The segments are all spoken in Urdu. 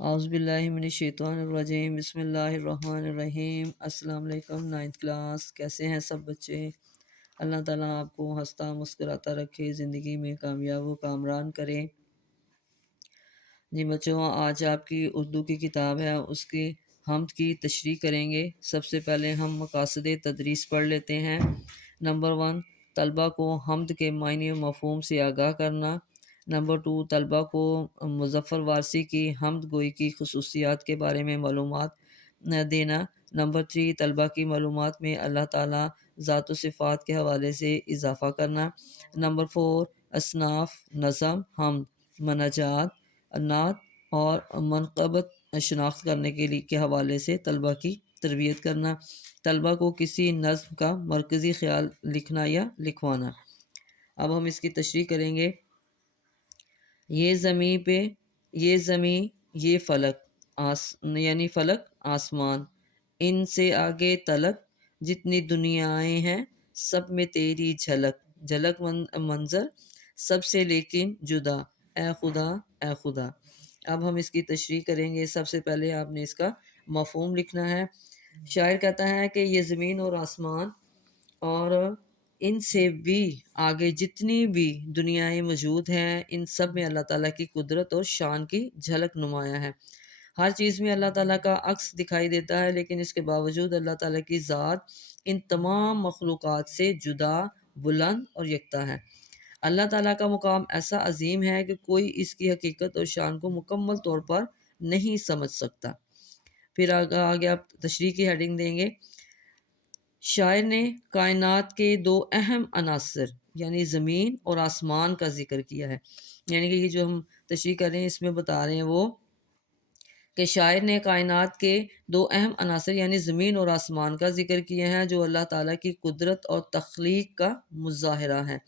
اعوذ باللہ من الشیطان الرجیم، بسم اللہ الرحمن الرحیم۔ السلام علیکم، 9th کلاس، کیسے ہیں سب بچے؟ اللہ تعالیٰ آپ کو ہنستا مسکراتا رکھے، زندگی میں کامیاب و کامران کرے۔ جی بچوں، آج آپ کی اردو کی کتاب ہے، اس کی حمد کی تشریح کریں گے۔ سب سے پہلے ہم مقاصد تدریس پڑھ لیتے ہیں۔ نمبر 1، طلبہ کو حمد کے معنی و مفہوم سے آگاہ کرنا۔ نمبر 2، طلبہ کو مظفر وارثی کی حمد گوئی کی خصوصیات کے بارے میں معلومات دینا۔ نمبر 3، طلبہ کی معلومات میں اللہ تعالیٰ ذات و صفات کے حوالے سے اضافہ کرنا۔ نمبر 4، اصناف نظم، حمد، مناجات، نعت اور منقبت شناخت کرنے کے حوالے سے طلبہ کی تربیت کرنا۔ طلبہ کو کسی نظم کا مرکزی خیال لکھنا یا لکھوانا۔ اب ہم اس کی تشریح کریں گے۔ یہ زمیں پہ، یہ زمیں، یہ فلک، یعنی فلک آسمان، ان سے آگے تلک، جتنی دنیایں ہیں سب میں تیری جھلک، جھلک منظر سب سے لیکن جدا، اے خدا اے خدا۔ اب ہم اس کی تشریح کریں گے۔ سب سے پہلے آپ نے اس کا مفہوم لکھنا ہے۔ شاعر کہتا ہے کہ یہ زمین اور آسمان اور ان سے بھی آگے جتنی بھی دنیایں موجود ہیں، ان سب میں اللہ تعالیٰ کی قدرت اور شان کی جھلک نمایاں ہے۔ ہر چیز میں اللہ تعالیٰ کا عکس دکھائی دیتا ہے، لیکن اس کے باوجود اللہ تعالیٰ کی ذات ان تمام مخلوقات سے جدا، بلند اور یکتا ہے۔ اللہ تعالیٰ کا مقام ایسا عظیم ہے کہ کوئی اس کی حقیقت اور شان کو مکمل طور پر نہیں سمجھ سکتا۔ پھر آگے آپ تشریح کی ہیڈنگ دیں گے۔ شاعر نے کائنات کے دو اہم عناصر یعنی زمین اور آسمان کا ذکر کیا ہے۔ یعنی کہ یہ جو ہم تشریح کر رہے ہیں اس میں بتا رہے ہیں وہ کہ شاعر نے کائنات کے دو اہم عناصر یعنی زمین اور آسمان کا ذکر کیا ہے، جو اللہ تعالیٰ کی قدرت اور تخلیق کا مظاہرہ ہے۔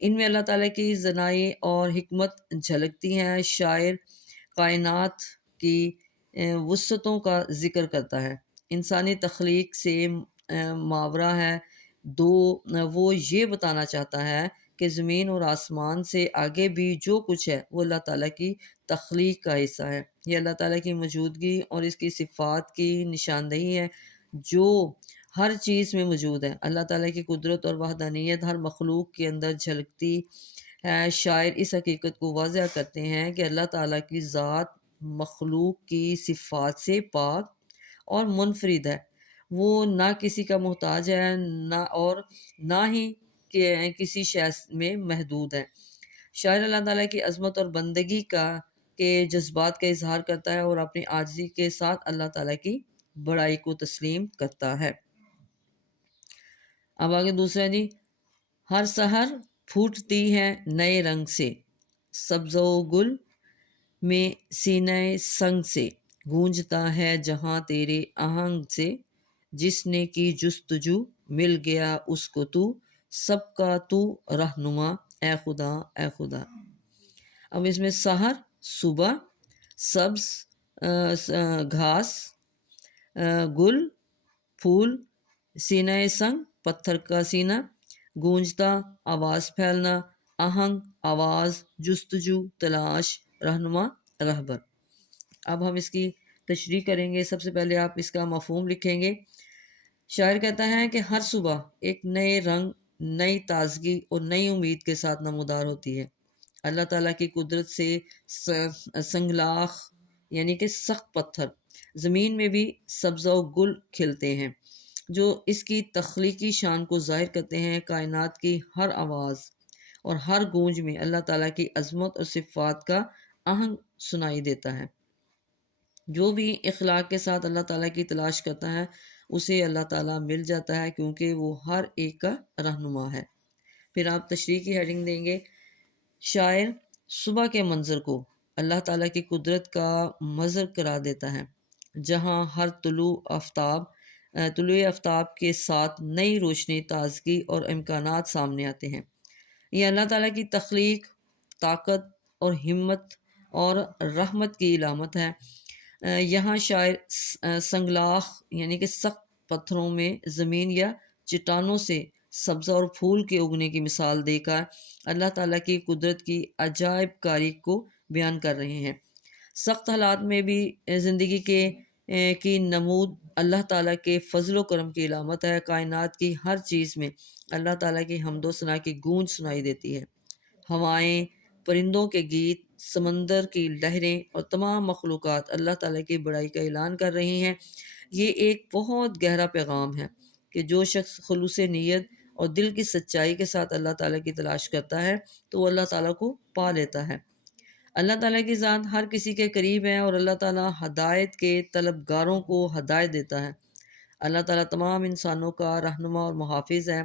ان میں اللہ تعالیٰ کی ذنائی اور حکمت جھلکتی ہیں۔ شاعر کائنات کی وسعتوں کا ذکر کرتا ہے، انسانی تخلیق سے ماورا ہے دو۔ وہ یہ بتانا چاہتا ہے کہ زمین اور آسمان سے آگے بھی جو کچھ ہے وہ اللہ تعالیٰ کی تخلیق کا حصہ ہے۔ یہ اللہ تعالیٰ کی موجودگی اور اس کی صفات کی نشاندہی ہے جو ہر چیز میں موجود ہے۔ اللہ تعالیٰ کی قدرت اور وحدانیت ہر مخلوق کے اندر جھلکتی ہے۔ شاعر اس حقیقت کو واضح کرتے ہیں کہ اللہ تعالیٰ کی ذات مخلوق کی صفات سے پاک اور منفرد ہے۔ وہ نہ کسی کا محتاج ہے نہ ہی کسی شے میں محدود ہے۔ شاعر اللہ تعالیٰ کی عظمت اور بندگی کے جذبات کا اظہار کرتا ہے اور اپنی عاجزی کے ساتھ اللہ تعالیٰ کی بڑائی کو تسلیم کرتا ہے۔ اب آگے دوسرا جی، ہر سحر پھوٹتی ہے نئے رنگ سے، سبز و گل میں سینہ سنگ سے، گونجتا ہے جہاں تیرے آہنگ سے، جس نے کی جستجو مل گیا اس کو تو، سب کا تو رہنما، اے خدا اے خدا۔ اب اس میں سحر صبح، سبز گھاس، گل پھول، سینہ سنگ پتھر کا سینہ، گونجتا آواز پھیلنا، آہنگ آواز، جستجو تلاش، رہنما رہبر۔ اب ہم اس کی تشریح کریں گے۔ سب سے پہلے آپ اس کا مفہوم لکھیں گے۔ شاعر کہتا ہے کہ ہر صبح ایک نئے رنگ، نئی تازگی اور نئی امید کے ساتھ نمودار ہوتی ہے۔ اللہ تعالیٰ کی قدرت سے سنگلاخ یعنی کہ سخت پتھر، زمین میں بھی سبز و گل کھلتے ہیں جو اس کی تخلیقی شان کو ظاہر کرتے ہیں۔ کائنات کی ہر آواز اور ہر گونج میں اللہ تعالیٰ کی عظمت اور صفات کا آہنگ سنائی دیتا ہے۔ جو بھی اخلاق کے ساتھ اللہ تعالیٰ کی تلاش کرتا ہے اسے اللہ تعالیٰ مل جاتا ہے، کیونکہ وہ ہر ایک کا رہنما ہے۔ پھر آپ تشریح کی ہیڈنگ دیں گے۔ شاعر صبح کے منظر کو اللہ تعالیٰ کی قدرت کا مظہر قرار دیتا ہے، جہاں ہر طلوع آفتاب کے ساتھ نئی روشنی، تازگی اور امکانات سامنے آتے ہیں۔ یہ اللہ تعالیٰ کی تخلیق، طاقت اور ہمت اور رحمت کی علامت ہے۔ یہاں شاعر سنگلاخ یعنی کہ سخت پتھروں میں زمین یا چٹانوں سے سبزہ اور پھول کے اگنے کی مثال دے کر اللہ تعالیٰ کی قدرت کی عجائب کاری کو بیان کر رہے ہیں۔ سخت حالات میں بھی زندگی کی نمود اللہ تعالیٰ کے فضل و کرم کی علامت ہے۔ کائنات کی ہر چیز میں اللہ تعالیٰ کی حمد و ثنا کی گونج سنائی دیتی ہے۔ ہوائیں، پرندوں کے گیت، سمندر کی لہریں اور تمام مخلوقات اللہ تعالیٰ کی بڑائی کا اعلان کر رہی ہیں۔ یہ ایک بہت گہرا پیغام ہے کہ جو شخص خلوص نیت اور دل کی سچائی کے ساتھ اللہ تعالیٰ کی تلاش کرتا ہے تو وہ اللہ تعالیٰ کو پا لیتا ہے۔ اللہ تعالیٰ کی ذات ہر کسی کے قریب ہے اور اللہ تعالیٰ ہدایت کے طلبگاروں کو ہدایت دیتا ہے۔ اللہ تعالیٰ تمام انسانوں کا رہنما اور محافظ ہے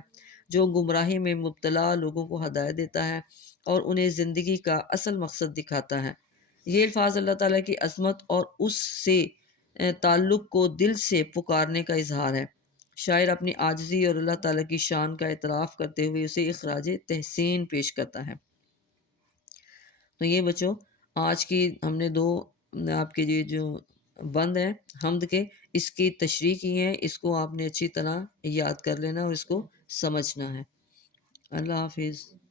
جو گمراہی میں مبتلا لوگوں کو ہدایت دیتا ہے اور انہیں زندگی کا اصل مقصد دکھاتا ہے۔ یہ الفاظ اللہ تعالیٰ کی عظمت اور اس سے تعلق کو دل سے پکارنے کا اظہار ہے۔ شاعر اپنی عاجزی اور اللہ تعالیٰ کی شان کا اعتراف کرتے ہوئے اسے اخراج تحسین پیش کرتا ہے۔ تو یہ بچوں آج کی ہم نے دو آپ کے یہ جو بند ہیں حمد کے، اس کی تشریح کی ہے۔ اس کو آپ نے اچھی طرح یاد کر لینا اور اس کو سمجھنا ہے۔ اللہ حافظ۔